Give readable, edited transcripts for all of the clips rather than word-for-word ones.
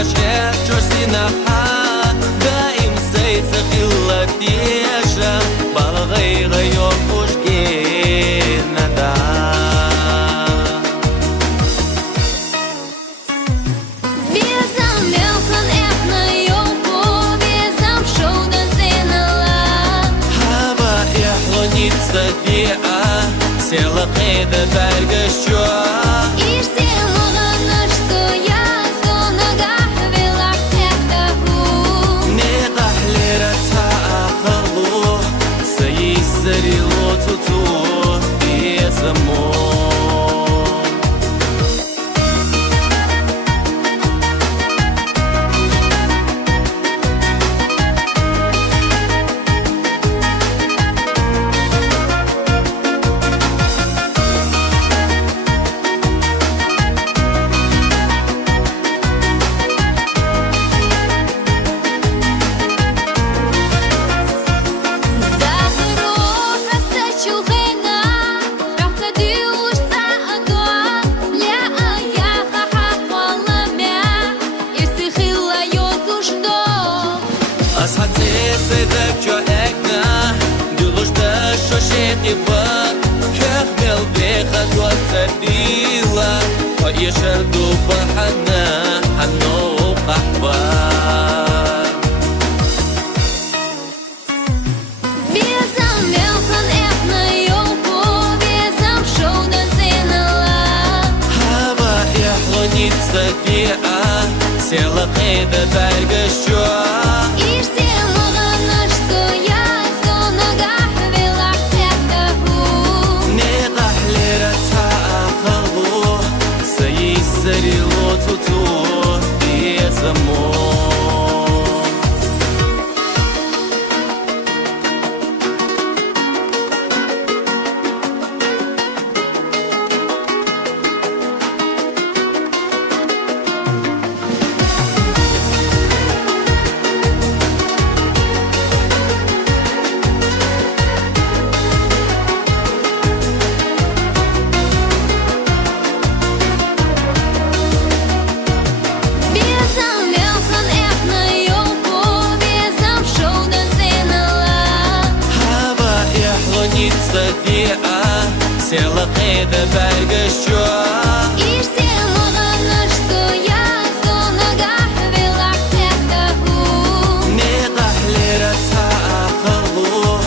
نشير جرسينا دائم سيتخيل ديشا بلغي غيور وشكينا دا Bezam melkan etna yoku Bezam shouda zinala Hava يحلو نيتسا ديئة سيلا قيدة دارقشوا Зріло тут безамо Ashatse sedek jo ekna Dulush da shosheti bat Kekh mel becha duat zadila Pa yeshar du bahana Hanno qahbar Bezam melkan etna yoku Bezam shouda zinala Hava yahlo nitsa di'a Sela qeyda dargashua Зріло тут безамо Села қида бәргішуа Ирсен мұғаныш суя Сонага хвилақ тәктаху Не қахлера сақылу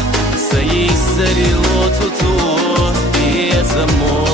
Сайи сарило туту Безамо